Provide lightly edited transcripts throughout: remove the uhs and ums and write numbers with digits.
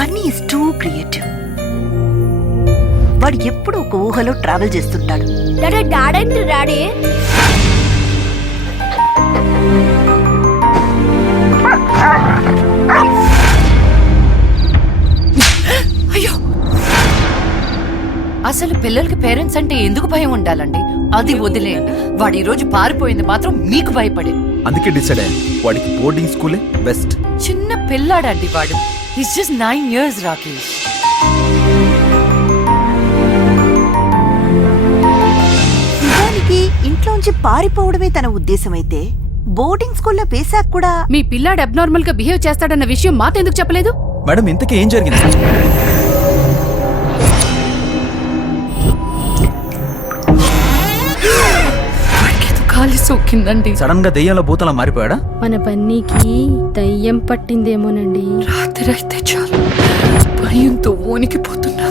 Bunny is two creative. వాడు ఎప్పుడు ఒక ఊహలో ట్రావెల్ చేస్తుంటాడు. డాడీ అయ్యో, అసలు పిల్లలకి పేరెంట్స్ అంటే ఎందుకు భయం ఉండాలండి? అది వదిలే, వాడు ఈ రోజు పారిపోయింది మాత్రం మీకు భయపడే. అందుకే డిసైడ్ అయ్యా, వాడికి బోర్డింగ్ స్కూలే బెస్ట్. చిన్న పిల్లాడండి వాడు. His just 9 years Rakesh. నిజానికి ఇంట్లోంచి పారిపోవడమే తన ఉద్దేశమైతే బోర్డింగ్ స్కూల్లో వేశాక కూడా మీ పిల్లాడు అబ్నార్మల్ గా బిహేవ్ చేస్తాడన్న విషయం మాకెందుకు చెప్పలేదు? మేడం, ఇంతకీ ఏం జరిగింది? కాలి సోకిందండి. సడన్ గా దెయ్యంలో భూతలా మారిపోయాడా? మన బన్నీకి దయ్యం పట్టిందేమోనండి. రాత్రి అయితే చాలు భయంతో వణికిపోతున్నా.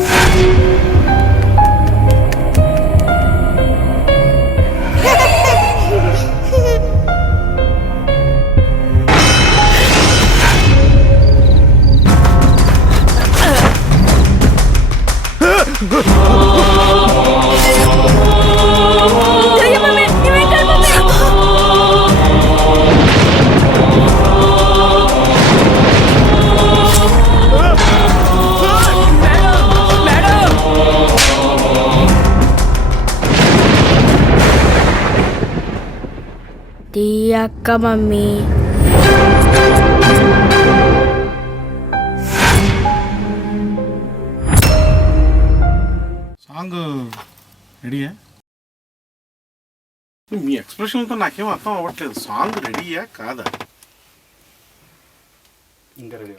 అక్క మమ్మీ సాంగ్ రెడీయా? మీ ఎక్స్ప్రెషన్తో నాకేం అర్థం అవ్వట్లేదు. సాంగ్ రెడీయా కాదా? ఇంకా రెడీ